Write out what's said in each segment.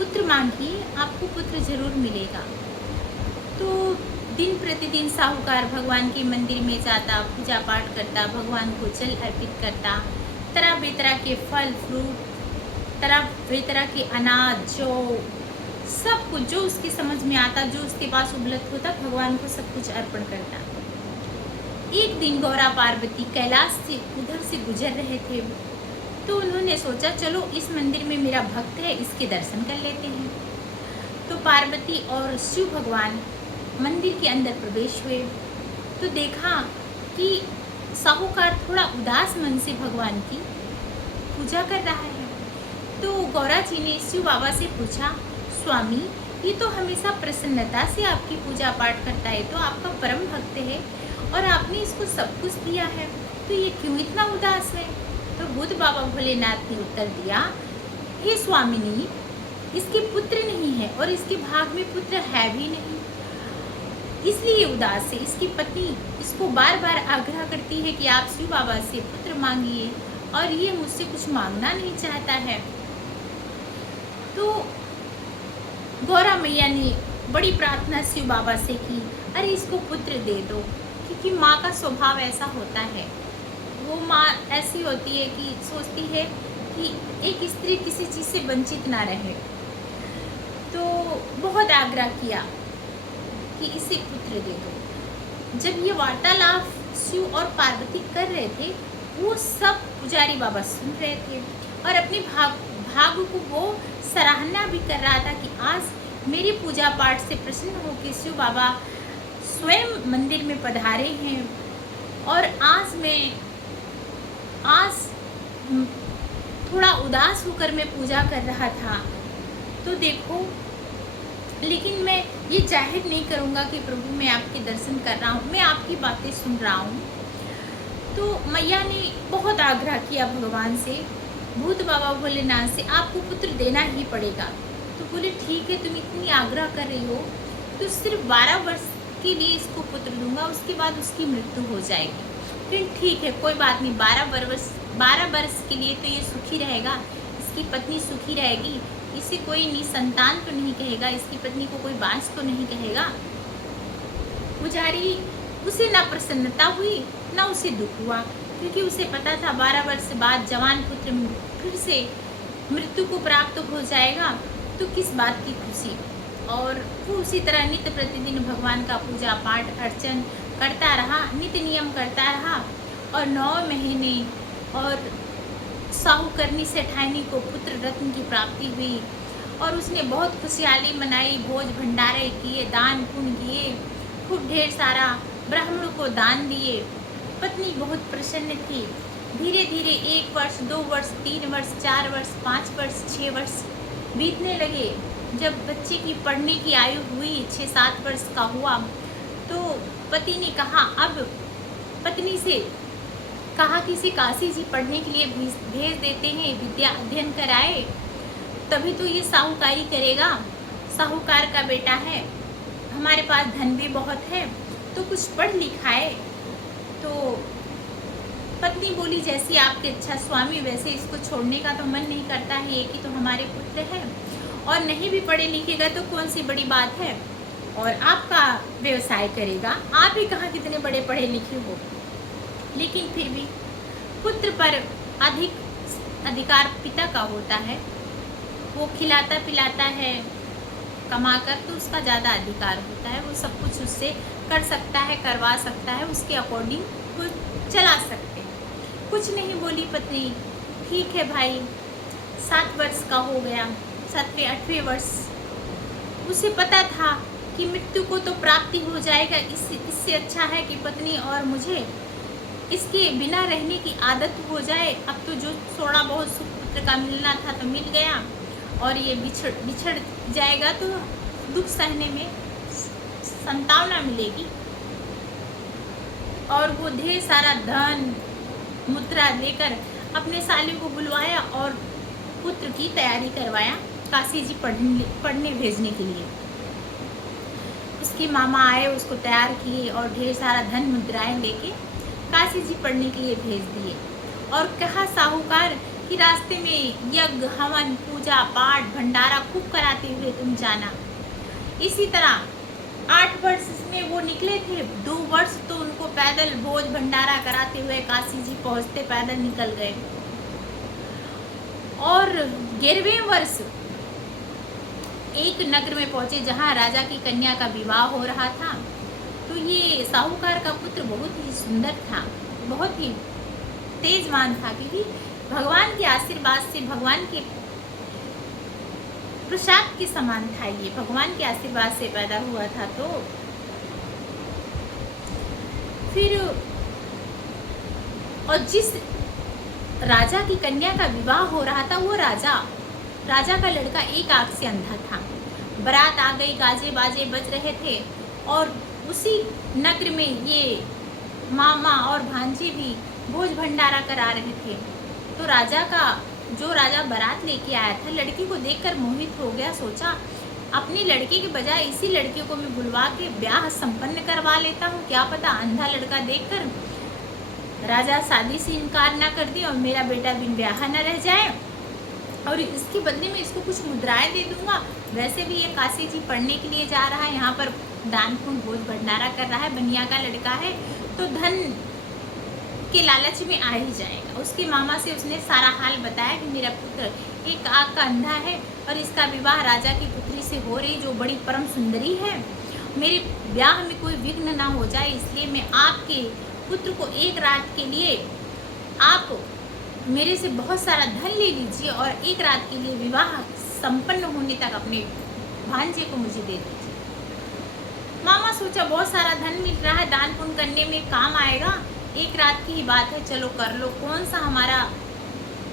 पुत्र मांगिए, आपको पुत्र ज़रूर मिलेगा। तो दिन प्रतिदिन साहूकार भगवान के मंदिर में जाता, पूजा पाठ करता, भगवान को जल अर्पित करता, तरह बेतरह के फल फ्रूट, तरह बेतरह के अनाज, जौ, सब कुछ जो उसकी समझ में आता, जो उसके पास उपलब्ध होता, भगवान को सब कुछ अर्पण करता। एक दिन गौरा पार्वती कैलाश से उधर से गुजर रहे थे, तो उन्होंने सोचा चलो इस मंदिर में मेरा भक्त है, इसके दर्शन कर लेते हैं। तो पार्वती और शिव भगवान मंदिर के अंदर प्रवेश हुए, तो देखा कि साहूकार थोड़ा उदास मन से भगवान की पूजा कर रहा है। तो गौरा जी ने शिव बाबा से पूछा, स्वामी ये तो हमेशा प्रसन्नता से आपकी पूजा पाठ करता है, तो आपका परम भक्त है और आपने इसको सब कुछ दिया है, तो ये क्यों इतना उदास है? तो बुद्ध बाबा भोलेनाथ ने उत्तर दिया, हे स्वामिनी, इसके पुत्र नहीं है और इसके भाग में पुत्र है भी नहीं, इसलिए उदास है। इसकी पत्नी इसको बार बार आग्रह करती है कि आप शिव बाबा से पुत्र मांगिए, और ये मुझसे कुछ मांगना नहीं चाहता है। तो गौरा मैया ने बड़ी प्रार्थना शिव बाबा से की, अरे इसको पुत्र दे दो, क्योंकि माँ का स्वभाव ऐसा होता है। वो माँ ऐसी होती है कि सोचती है कि एक स्त्री किसी चीज़ से वंचित ना रहे। तो बहुत आग्रह किया कि इसे पुत्र दे दो। जब ये वार्तालाप शिव और पार्वती कर रहे थे, वो सब पुजारी बाबा सुन रहे थे और अपने भाग को वो सराहना भी कर रहा था कि आज मेरी पूजा पाठ से प्रसन्न होकर शिव बाबा स्वयं मंदिर में पधारे हैं, और आज थोड़ा उदास होकर मैं पूजा कर रहा था। तो देखो, लेकिन मैं ये जाहिर नहीं करूँगा कि प्रभु मैं आपके दर्शन कर रहा हूँ, मैं आपकी बातें सुन रहा हूँ। तो मैया ने बहुत आग्रह किया भगवान से, भूत बाबा भोलेनाथ से, आपको पुत्र देना ही पड़ेगा। तो बोले ठीक है, तुम इतनी आग्रह कर रही हो तो सिर्फ 12 वर्ष के लिए इसको पुत्र दूंगा, उसके बाद उसकी मृत्यु हो जाएगी। फिर ठीक है, कोई बात नहीं, 12 वर्ष के लिए तो ये सुखी रहेगा, इसकी पत्नी सुखी रहेगी, इसे कोई निसंतान तो नहीं कहेगा, इसकी पत्नी को कोई बांस तो नहीं कहेगा। पुजारी उसे ना प्रसन्नता हुई ना उसे दुख हुआ, क्योंकि उसे पता था 12 वर्ष बाद जवान पुत्र फिर से मृत्यु को प्राप्त हो जाएगा, तो किस बात की खुशी। और वो उसी तरह नित्य प्रतिदिन भगवान का पूजा पाठ अर्चन करता रहा, नित्य नियम करता रहा, और 9 महीने और साहूकरनी सेठानी को पुत्र रत्न की प्राप्ति हुई, और उसने बहुत खुशहाली मनाई, भोज भंडारे किए, दान पुण्य किए, खूब ढेर सारा ब्राह्मणों को दान दिए। पत्नी बहुत प्रसन्न थी। धीरे धीरे 1 वर्ष, 2 वर्ष, 3 वर्ष, 4 वर्ष, 5 वर्ष, 6 वर्ष बीतने लगे। जब बच्चे की पढ़ने की आयु हुई, 6-7 वर्ष का हुआ, तो पति ने कहा, अब पत्नी से कहा कि इसे काशी जी पढ़ने के लिए भेज देते हैं, विद्या अध्ययन कराए, तभी तो ये साहूकारी करेगा, साहूकार का बेटा है, हमारे पास धन भी बहुत है, तो कुछ पढ़ लिखाए। तो पत्नी बोली, जैसी आपकी इच्छा स्वामी, वैसे इसको छोड़ने का तो मन नहीं करता है, एक ही तो हमारे पुत्र है, और नहीं भी पढ़े लिखेगा तो कौन सी बड़ी बात है, और आपका व्यवसाय करेगा, आप ही कहाँ कितने बड़े पढ़े लिखे हो। लेकिन फिर भी पुत्र पर अधिक अधिकार पिता का होता है, वो खिलाता पिलाता है कमाकर, तो उसका ज़्यादा अधिकार होता है, वो सब कुछ उससे कर सकता है, करवा सकता है, उसके अकॉर्डिंग वो चला सकते हैं। कुछ नहीं बोली पत्नी, ठीक है भाई। 7 वर्ष का हो गया, 7वें 8वें वर्ष, उसे पता था कि मृत्यु को तो प्राप्ति हो जाएगा, इससे अच्छा है कि पत्नी और मुझे इसके बिना रहने की आदत हो जाए। अब तो जो थोड़ा बहुत सुख पुत्र का मिलना था तो मिल गया, और ये बिछड़ जाएगा तो दुख सहने में संतावना मिलेगी। और वो ढेर सारा धन मुद्रा लेकर अपने साली को बुलवाया और पुत्र की तैयारी करवाया काशी जी पढ़ने भेजने के लिए। उसके मामा आए, उसको तैयार किए और ढेर सारा धन मुद्राएं लेके काशी जी पढ़ने के लिए भेज दिए, और कहा साहूकार कि रास्ते में यज्ञ हवन पूजा पाठ भंडारा खूब कराते हुए तुम जाना। इसी तरह 8 वर्ष में वो निकले थे, 2 वर्ष तो उनको पैदल भोज भंडारा कराते हुए काशी जी पहुंचते पैदल निकल गए। और 11वें वर्ष एक नगर में पहुंचे जहां राजा की कन्या का विवाह हो रहा था। तो ये साहूकार का पुत्र बहुत ही सुंदर था, बहुत ही तेजवान था, क्योंकि भगवान के आशीर्वाद से, भगवान के प्रसाद के समान था, ये भगवान के आशीर्वाद से पैदा हुआ था। तो फिर और जिस राजा की कन्या का विवाह हो रहा था वो राजा का लड़का एक आंख से अंधा था। बारात आ गई, गाजे बाजे बज रहे थे और उसी नगर में ये मामा और भांजे भी भोज भंडारा करा रहे थे। तो राजा बारात लेके आया था, लड़की को देखकर मोहित हो गया। सोचा अपनी लड़की के बजाय इसी लड़के को मैं बुलवा के ब्याह संपन्न करवा लेता हूँ, क्या पता अंधा लड़का देखकर राजा शादी से इनकार ना कर दे और मेरा बेटा बिन ब्याह न रह जाए, और इसके बदले में इसको कुछ मुद्राएं दे दूंगा। वैसे भी ये काशी जी पढ़ने के लिए जा रहा है, यहाँ पर दान पुण्य भोज भंडारा कर रहा है, बनिया का लड़का है, तो धन के लालच में आ ही जाएगा। उसके मामा से उसने सारा हाल बताया कि मेरा पुत्र एक आँख का अंधा है और इसका विवाह राजा की पुत्री से हो रही जो बड़ी परम सुंदरी है। मेरे ब्याह में कोई विघ्न ना हो जाए, इसलिए मैं आपके पुत्र को एक रात के लिए आप मेरे से बहुत सारा धन ले लीजिए और एक रात के लिए विवाह संपन्न होने तक अपने भांजे को मुझे दे दीजिए। मामा सोचा बहुत सारा धन मिल रहा है, दान पुण्य करने में काम आएगा, एक रात की ही बात है, चलो कर लो। कौन सा हमारा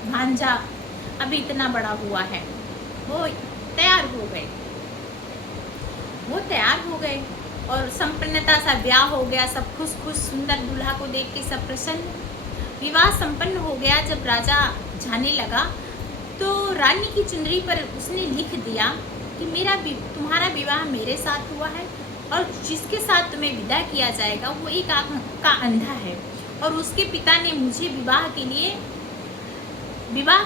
भांजा अभी इतना बड़ा हुआ है। वो तैयार हो गए और संपन्नता सा ब्याह हो गया। सब खुश सुंदर दूल्हा को देख के सब प्रसन्न। विवाह संपन्न हो गया। जब राजा जाने लगा तो रानी की चुनरी पर उसने लिख दिया कि तुम्हारा विवाह मेरे साथ हुआ है और जिसके साथ तुम्हें विदा किया जाएगा वो एक आँख का अंधा है, और उसके पिता ने मुझे विवाह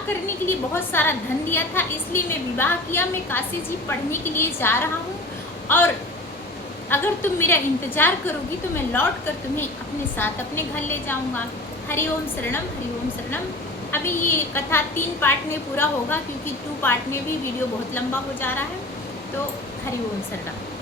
करने के लिए बहुत सारा धन दिया था, इसलिए मैं विवाह किया। मैं काशी जी पढ़ने के लिए जा रहा हूँ और अगर तुम मेरा इंतजार करोगी तो मैं लौट कर तुम्हें अपने साथ अपने घर ले जाऊंगा। हरि ओम शरणम, हरि ओम शरणम। अभी ये कथा 3 पार्ट में पूरा होगा क्योंकि 2 पार्ट में भी वीडियो बहुत लंबा हो जा रहा है। तो हरि ओम शरणम।